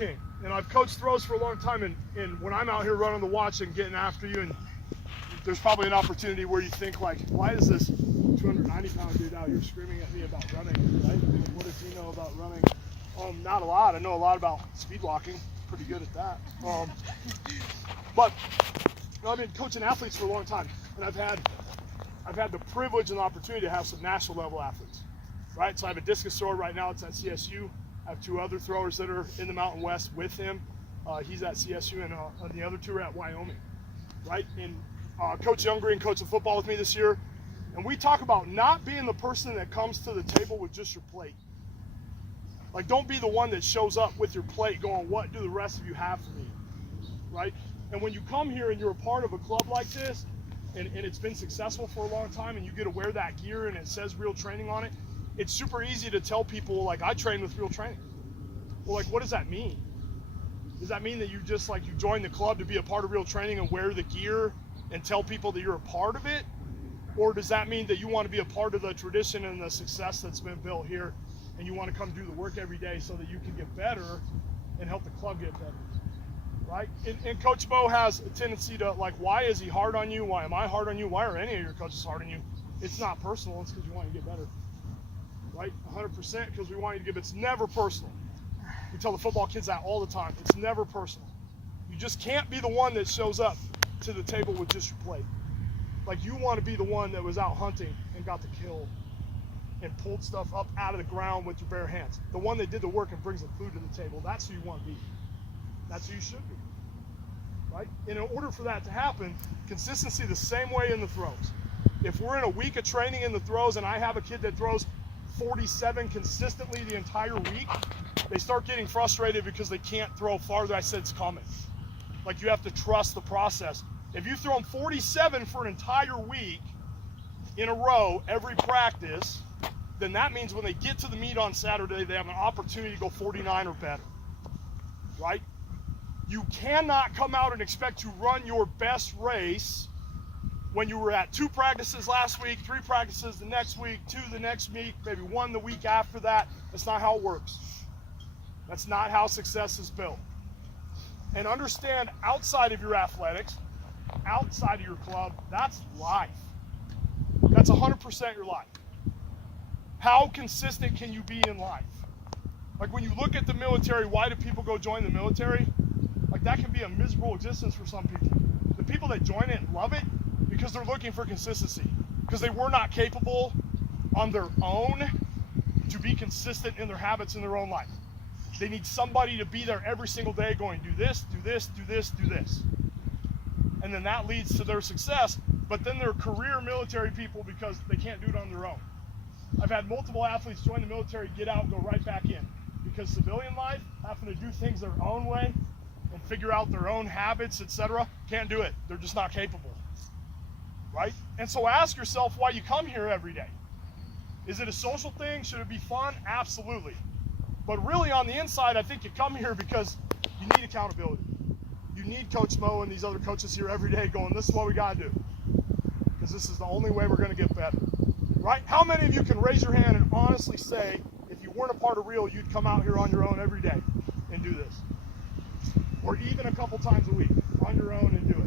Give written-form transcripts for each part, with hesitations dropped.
And I've coached throws for a long time, and when I'm out here running the watch and getting after you, and there's probably an opportunity where you think like, why is this 290-pound dude out here screaming at me about running, right? I mean, what does he know about running? Not a lot. I know a lot about speed walking. Pretty good at that. But I've been coaching athletes for a long time, and I've had the privilege and opportunity to have some national level athletes, right? So I have a discus thrower right now. It's at CSU. I have two other throwers that are in the Mountain West with him. He's at CSU, and the other two are at Wyoming, right? And Coach Younggreen coached football with me this year, and we talk about not being the person that comes to the table with just your plate. Like, don't be the one that shows up with your plate going, what do the rest of you have for me, right? And when you come here and you're a part of a club like this, and it's been successful for a long time, and you get to wear that gear and it says Real Training on it, it's super easy to tell people, like, I train with Real Training. Well, like, what does that mean? Does that mean that you just, like, you join the club to be a part of Real Training and wear the gear and tell people that you're a part of it? Or does that mean that you want to be a part of the tradition and the success that's been built here, and you want to come do the work every day so that you can get better and help the club get better, right? And Coach Bo has a tendency to, like, why is he hard on you? Why am I hard on you? Why are any of your coaches hard on you? It's not personal. It's because you want to get better, right? 100%, because we want you to give. It's never personal. We tell the football kids that all the time. It's never personal. You just can't be the one that shows up to the table with just your plate. Like, you want to be the one that was out hunting and got the kill and pulled stuff up out of the ground with your bare hands. The one that did the work and brings the food to the table. That's who you want to be. That's who you should be, right? And in order for that to happen, consistency the same way in the throws. If we're in a week of training in the throws and I have a kid that throws 47 consistently the entire week, they start getting frustrated because they can't throw farther. I said it's coming. Like, you have to trust the process. If you throw them 47 for an entire week in a row every practice, then that means when they get to the meet on Saturday, they have an opportunity to go 49 or better, right? You cannot come out and expect to run your best race when you were at 2 practices last week, 3 practices the next week, 2 the next week, maybe 1 the week after that. That's not how it works. That's not how success is built. And understand, outside of your athletics, outside of your club, that's life. That's 100% your life. How consistent can you be in life? Like, when you look at the military, why do people go join the military? Like, that can be a miserable existence for some people. The people that join it and love it, because they're looking for consistency, because they were not capable on their own to be consistent in their habits in their own life. They need somebody to be there every single day going, do this, do this, do this, do this. And then that leads to their success, but then they're career military people because they can't do it on their own. I've had multiple athletes join the military, get out, and go right back in. Because civilian life, having to do things their own way and figure out their own habits, etc., can't do it. They're just not capable, right? And so ask yourself why you come here every day. Is it a social thing? Should it be fun? Absolutely. But really, on the inside, I think you come here because you need accountability. You need Coach Mo and these other coaches here every day going, this is what we got to do. Because this is the only way we're going to get better. Right? How many of you can raise your hand and honestly say, if you weren't a part of Real, you'd come out here on your own every day and do this? Or even a couple times a week on your own and do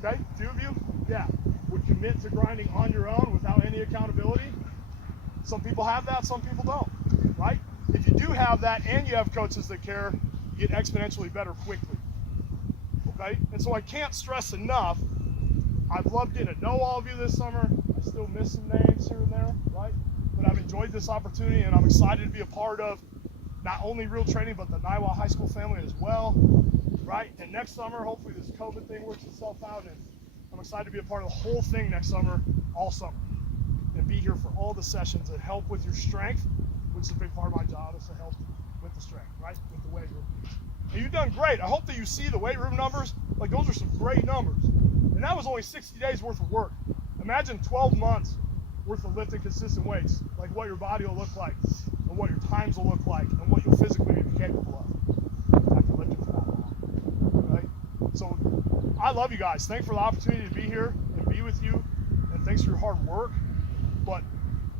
it? Okay? 2 of you? Yeah. Would commit to grinding on your own without any accountability? Some people have that, some people don't. Right? If you do have that and you have coaches that care, you get exponentially better quickly. Okay? And so I can't stress enough, I've loved getting to know all of you this summer. I still miss some names here and there, right? But I've enjoyed this opportunity, and I'm excited to be a part of not only Real Training, but the Niwa High School family as well, right? And next summer, hopefully this COVID thing works itself out, and I'm excited to be a part of the whole thing next summer, all summer, and be here for all the sessions and help with your strength, which is a big part of my job, is to help with the strength, right? With the weight room. And you've done great. I hope that you see the weight room numbers. Like, those are some great numbers. And that was only 60 days worth of work. Imagine 12 months worth of lifting consistent weights, like what your body will look like, and what your times will look like, and what you'll physically be capable of after lifting for that long. Right? So I love you guys. Thanks for the opportunity to be here and be with you, and thanks for your hard work. But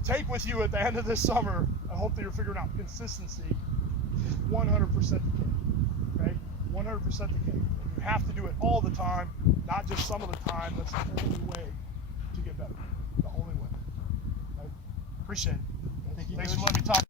take with you at the end of this summer, I hope that you're figuring out consistency 100% the key. Okay? 100% the key. And you have to do it all the time, not just some of the time. That's the only way to get better. The only way. Okay? Appreciate it. Thanks for letting me talk.